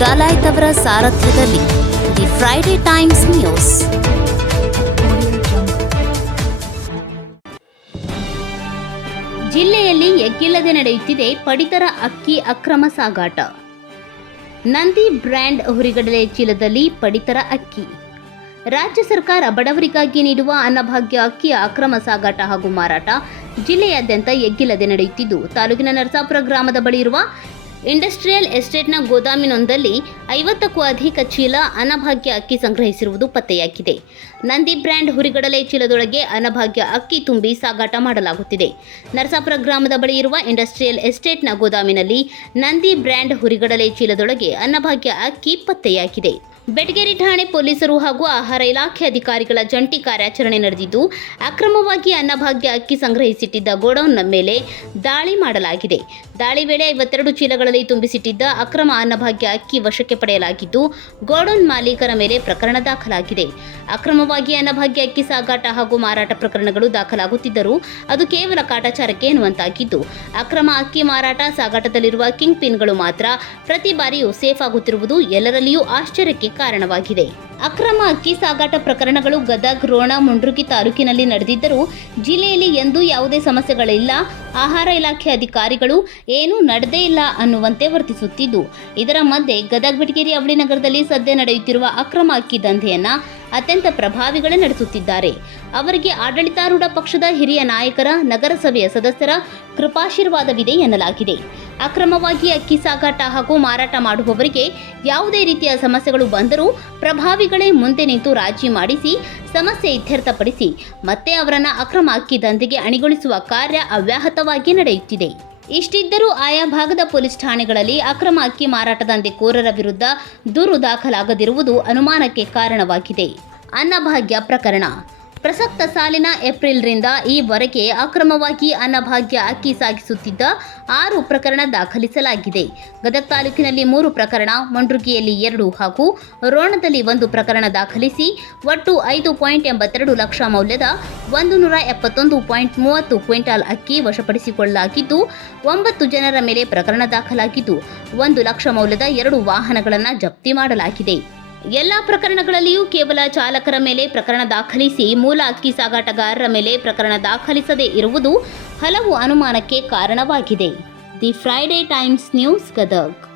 ಡಾಲಾಯ್ತ್ ಅವರ ಸಾರಥ್ಯದಲ್ಲಿ the Friday times news. ಜಿಲ್ಲೆಯಲ್ಲಿ ಎಗ್ಗಿಲ್ಲದೆ ನಡೆಯುತ್ತಿದೆ ಪಡಿತರ ಅಕ್ಕಿ ಅಕ್ರಮ ಸಾಗಾಟ. ನಂದಿ ಬ್ರ್ಯಾಂಡ್ ಹುರಿಗಡಲೆ ಚೀಲದಲ್ಲಿ ಪಡಿತರ ಅಕ್ಕಿ. ರಾಜ್ಯ ಸರ್ಕಾರ ಬಡವರಿಗಾಗಿ ನೀಡುವ ಅನ್ನಭಾಗ್ಯ ಅಕ್ಕಿಯ ಅಕ್ರಮ ಸಾಗಾಟ ಹಾಗೂ ಮಾರಾಟ ಜಿಲ್ಲೆಯಾದ್ಯಂತ ಎಗ್ಗಿಲ್ಲದೆ ನಡೆಯುತ್ತಿದ್ದು, ತಾಲೂಕಿನ ನರಸಾಪುರ ಗ್ರಾಮದ ಬಳಿ ಇರುವ ಇಂಡಸ್ಟ್ರಿಯಲ್ ಎಸ್ಟೇಟ್ನ ಗೋದಾಮಿನೊಂದಲ್ಲಿ 50ಕ್ಕೂ ಅಧಿಕ ಚೀಲ ಅನ್ನಭಾಗ್ಯ ಅಕ್ಕಿ ಸಂಗ್ರಹಿಸಿರುವುದು ಪತ್ತೆಯಾಗಿದೆ. ನಂದಿ ಬ್ರ್ಯಾಂಡ್ ಹುರಿಗಡಲೆ ಚೀಲದೊಳಗೆ ಅನ್ನಭಾಗ್ಯ ಅಕ್ಕಿ ತುಂಬಿ ಸಾಗಾಟ ಮಾಡಲಾಗುತ್ತಿದೆ. ನರಸಾಪುರ ಗ್ರಾಮದ ಬಳಿ ಇರುವ ಇಂಡಸ್ಟ್ರಿಯಲ್ ಎಸ್ಟೇಟ್ನ ಗೋದಾಮಿನಲ್ಲಿ ನಂದಿ ಬ್ರ್ಯಾಂಡ್ ಹುರಿಗಡಲೆ ಚೀಲದೊಳಗೆ ಅನ್ನಭಾಗ್ಯ ಅಕ್ಕಿ ಪತ್ತೆಯಾಗಿದೆ. ಬೆಟಗೇರಿ ಠಾಣೆ ಪೊಲೀಸರು ಹಾಗೂ ಆಹಾರ ಇಲಾಖೆ ಅಧಿಕಾರಿಗಳ ಜಂಟಿ ಕಾರ್ಯಾಚರಣೆ ನಡೆದಿದ್ದು, ಅಕ್ರಮವಾಗಿ ಅನ್ನಭಾಗ್ಯ ಅಕ್ಕಿ ಸಂಗ್ರಹಿಸಿಟ್ಟಿದ್ದ ಗೋಡೌನ್ನ ಮೇಲೆ ದಾಳಿ ಮಾಡಲಾಗಿದೆ. ದಾಳಿ ವೇಳೆ 52 ಚೀಲಗಳಲ್ಲಿ ತುಂಬಿಸಿಟ್ಟಿದ್ದ ಅಕ್ರಮ ಅನ್ನಭಾಗ್ಯ ಅಕ್ಕಿ ವಶಕ್ಕೆ ಪಡೆಯಲಾಗಿದ್ದು, ಗೋಡೌನ್ ಮಾಲೀಕರ ಮೇಲೆ ಪ್ರಕರಣ ದಾಖಲಾಗಿದೆ. ಅಕ್ರಮವಾಗಿ ಅನ್ನಭಾಗ್ಯ ಅಕ್ಕಿ ಸಾಗಾಟ ಹಾಗೂ ಮಾರಾಟ ಪ್ರಕರಣಗಳು ದಾಖಲಾಗುತ್ತಿದ್ದರೂ ಅದು ಕೇವಲ ಕಾಟಾಚಾರಕ್ಕೆ ಎನ್ನುವಂತಾಗಿದ್ದು, ಅಕ್ರಮ ಅಕ್ಕಿ ಮಾರಾಟ ಸಾಗಾಟದಲ್ಲಿರುವ ಕಿಂಗ್ ಪಿನ್ಗಳು ಮಾತ್ರ ಪ್ರತಿ ಬಾರಿಯೂ ಸೇಫ್ ಆಗುತ್ತಿರುವುದು ಎಲ್ಲರಲ್ಲಿಯೂ ಆಶ್ಚರ್ಯಕ್ಕೆ ಕಾರಣವಾಗಿದೆ. ಅಕ್ರಮ ಅಕ್ಕಿ ಸಾಗಾಟ ಪ್ರಕರಣಗಳು ಗದಗ, ರೋಣ, ಮುಂಡ್ರಗಿ ತಾಲೂಕಿನಲ್ಲಿ ನಡೆದಿದ್ದರೂ ಜಿಲ್ಲೆಯಲ್ಲಿ ಎಂದೂ ಯಾವುದೇ ಸಮಸ್ಯೆಗಳಿಲ್ಲ, ಆಹಾರ ಇಲಾಖೆ ಅಧಿಕಾರಿಗಳು ಏನೂ ನಡೆದೇ ಇಲ್ಲ ಅನ್ನುವಂತೆ ವರ್ತಿಸುತ್ತಿದ್ದು, ಇದರ ಮಧ್ಯೆ ಗದಗ ಬೆಟಗೇರಿ ಅವಳಿ ನಗರದಲ್ಲಿ ಸದ್ಯ ನಡೆಯುತ್ತಿರುವ ಅಕ್ರಮ ಅಕ್ಕಿ ದಂಧೆಯನ್ನ ಅತ್ಯಂತ ಪ್ರಭಾವಿಗಳೇ ನಡೆಸುತ್ತಿದ್ದಾರೆ. ಅವರಿಗೆ ಆಡಳಿತಾರೂಢ ಪಕ್ಷದ ಹಿರಿಯ ನಾಯಕರ, ನಗರಸಭೆಯ ಸದಸ್ಯರ ಕೃಪಾಶೀರ್ವಾದವಿದೆ ಎನ್ನಲಾಗಿದೆ. ಅಕ್ರಮವಾಗಿ ಅಕ್ಕಿ ಸಾಗಾಟ ಹಾಗೂ ಮಾರಾಟ ಮಾಡುವವರಿಗೆ ಯಾವುದೇ ರೀತಿಯ ಸಮಸ್ಯೆಗಳು ಬಂದರೂ ಪ್ರಭಾವಿಗಳೇ ಮುಂದೆ ನಿಂತು ರಾಜಿ ಮಾಡಿಸಿ ಸಮಸ್ಯೆ ಇತ್ಯರ್ಥಪಡಿಸಿ ಮತ್ತೆ ಅವರನ್ನು ಅಕ್ರಮ ಅಕ್ಕಿ ದಂಧೆಗೆ ಅಣಿಗೊಳಿಸುವ ಕಾರ್ಯ ಅವ್ಯಾಹತವಾಗಿ ನಡೆಯುತ್ತಿದೆ. ಇಷ್ಟಿದ್ದರೂ ಆಯಾ ಭಾಗದ ಪೊಲೀಸ್ ಠಾಣೆಗಳಲ್ಲಿ ಅಕ್ರಮ ಅಕ್ಕಿ ಮಾರಾಟ ದಂಧೆಕೋರರ ವಿರುದ್ಧ ದೂರು ದಾಖಲಾಗದಿರುವುದು ಅನುಮಾನಕ್ಕೆ ಕಾರಣವಾಗಿದೆ. ಅನ್ನಭಾಗ್ಯ ಪ್ರಕರಣ. ಪ್ರಸಕ್ತ ಸಾಲಿನ ಏಪ್ರಿಲ್ರಿಂದ ಈವರೆಗೆ ಅಕ್ರಮವಾಗಿ ಅನ್ನಭಾಗ್ಯ ಅಕ್ಕಿ ಸಾಗಿಸುತ್ತಿದ್ದ 6 ಪ್ರಕರಣ ದಾಖಲಿಸಲಾಗಿದೆ. ಗದಗ ತಾಲೂಕಿನಲ್ಲಿ 3 ಪ್ರಕರಣ, ಮುಂಡ್ರಗಿಯಲ್ಲಿ 2 ಹಾಗೂ ರೋಣದಲ್ಲಿ 1 ಪ್ರಕರಣ ದಾಖಲಿಸಿ ಒಟ್ಟು 5.82 ಲಕ್ಷ ಮೌಲ್ಯದ 171.30 ಕ್ವಿಂಟಾಲ್ ಅಕ್ಕಿ ವಶಪಡಿಸಿಕೊಳ್ಳಲಾಗಿದ್ದು, 9 ಜನರ ಮೇಲೆ ಪ್ರಕರಣ ದಾಖಲಾಗಿದ್ದು, 1 ಲಕ್ಷ ಮೌಲ್ಯದ 2 ವಾಹನಗಳನ್ನು ಜಪ್ತಿ ಮಾಡಲಾಗಿದೆ. ಎಲ್ಲ ಪ್ರಕರಣಗಳಲ್ಲಿಯೂ ಕೇವಲ ಚಾಲಕರ ಮೇಲೆ ಪ್ರಕರಣ ದಾಖಲಿಸಿ ಮೂಲ ಅಕ್ಕಿ ಸಾಗಾಟಗಾರರ ಮೇಲೆ ಪ್ರಕರಣ ದಾಖಲಿಸದೇ ಇರುವುದು ಹಲವು ಅನುಮಾನಕ್ಕೆ ಕಾರಣವಾಗಿದೆ. The Friday times news, Gadag.